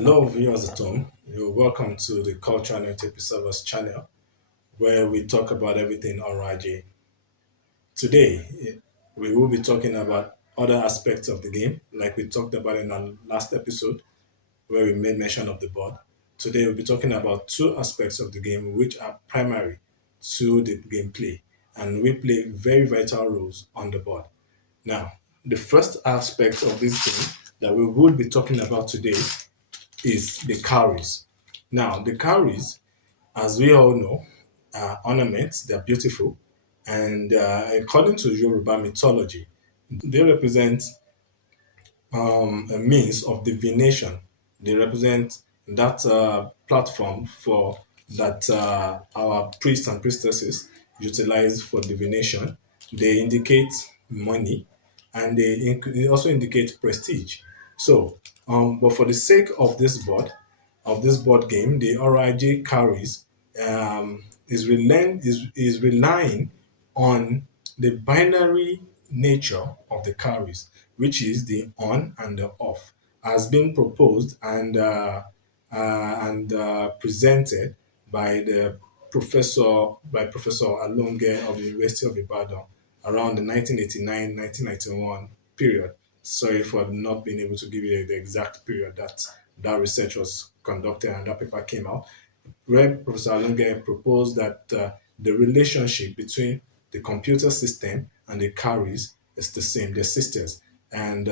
Hello, viewers at home. You're welcome to the Cultural Narrative Preservers channel, where we talk about everything RIJ. Today, we will be talking about other aspects of the game, like we talked about in our last episode, where we made mention of the board. Today, we'll be talking about two aspects of the game which are primary to the gameplay, and we play very vital roles on the board. Now, the first aspect of this game that we will be talking about today is the cowries. Now, the cowries, as we all know, are ornaments, they're beautiful, and according to Yoruba mythology, they represent a means of divination. They represent that platform for that our priests and priestesses utilize for divination. They indicate money, and they also indicate prestige. So, but for the sake of this board game, the RIJ carries is relying on the binary nature of the carries, which is the on and the off, has been proposed and presented by the Professor Alonge of the University of Ibadan around the 1989-1991 period. Sorry for not being able to give you the exact period that research was conducted and that paper came out, where Professor Alonge proposed that the relationship between the computer system and the carries is the same, they're sisters. And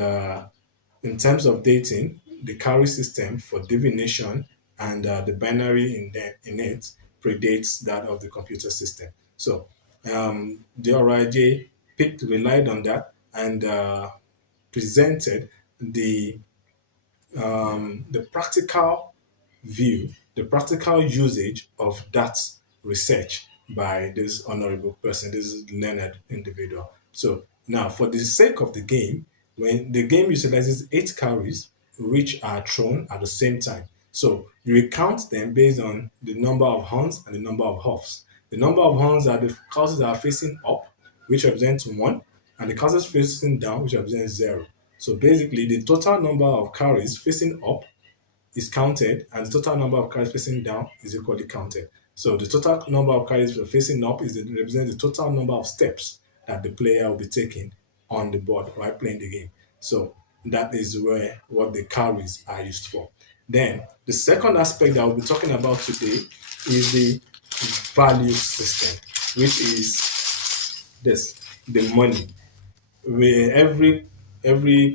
in terms of dating, the carry system for divination and the binary in it predates that of the computer system. So the RIJ relied on that and presented the the practical view, the practical usage of that research by this honorable person, this learned individual. So now, for the sake of the game, when the game utilizes eight cowries, which are thrown at the same time. So you will count them based on the number of horns and the number of hoofs. The number of horns are the causes that are facing up, which represents one, and the causes facing down, which represents zero. So basically, the total number of cowries facing up is counted, and the total number of cards facing down is equally counted. So the total number of cards facing up represents the total number of steps that the player will be taking on the board while playing the game. So that is where what the carries are used for. Then the second aspect that we'll be talking about today is the value system, which is this the money where every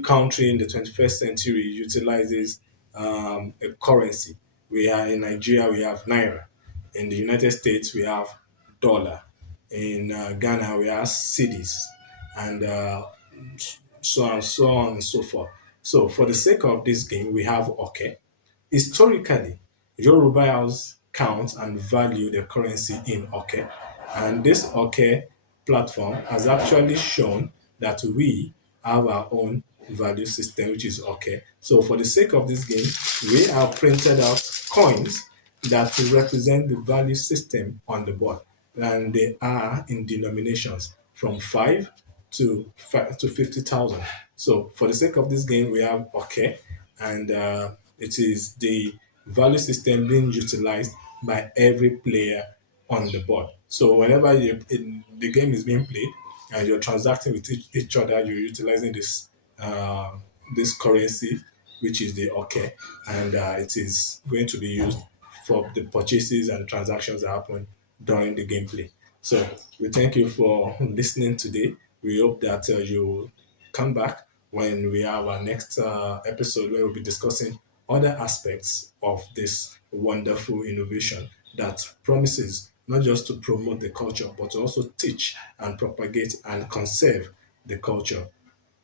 country in the 21st century utilizes a currency. We are in Nigeria, we have naira. In the United States, we have dollar. In Ghana, we have cedis, and so on and so forth. So, for the sake of this game, we have okay. Historically, Yoruba house count and value the currency in Oke, and this Oke platform has actually shown that we have our own value system, which is Oke. So, for the sake of this game, we have printed out coins that represent the value system on the board, and they are in denominations from 50,000. So, for the sake of this game, we have Oke, and it is the value system being utilized by every player on the board. So whenever the game is being played and you're transacting with each other, you're utilizing this currency, which is the OK, and it is going to be used for the purchases and transactions that happen during the gameplay. So we thank you for listening today. We hope that you come back when we have our next episode where we'll be discussing other aspects of this wonderful innovation that promises not just to promote the culture, but to also teach and propagate and conserve the culture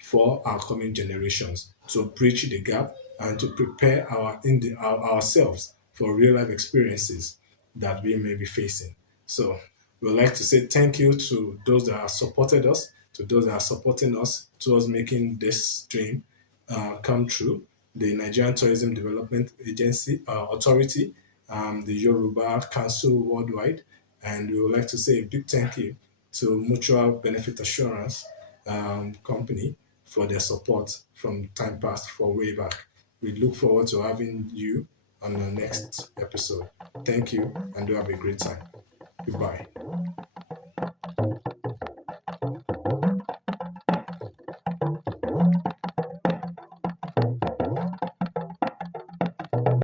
for our coming generations to bridge the gap and to prepare ourselves for real life experiences that we may be facing. So we'd like to say thank you to those that have supported us, to those that are supporting us towards making this dream come true. The Nigerian Tourism Development Agency Authority, the Yoruba Council Worldwide, and we would like to say a big thank you to Mutual Benefit Assurance Company for their support from time past for way back. We look forward to having you on the next episode. Thank you and do have a great time. Goodbye.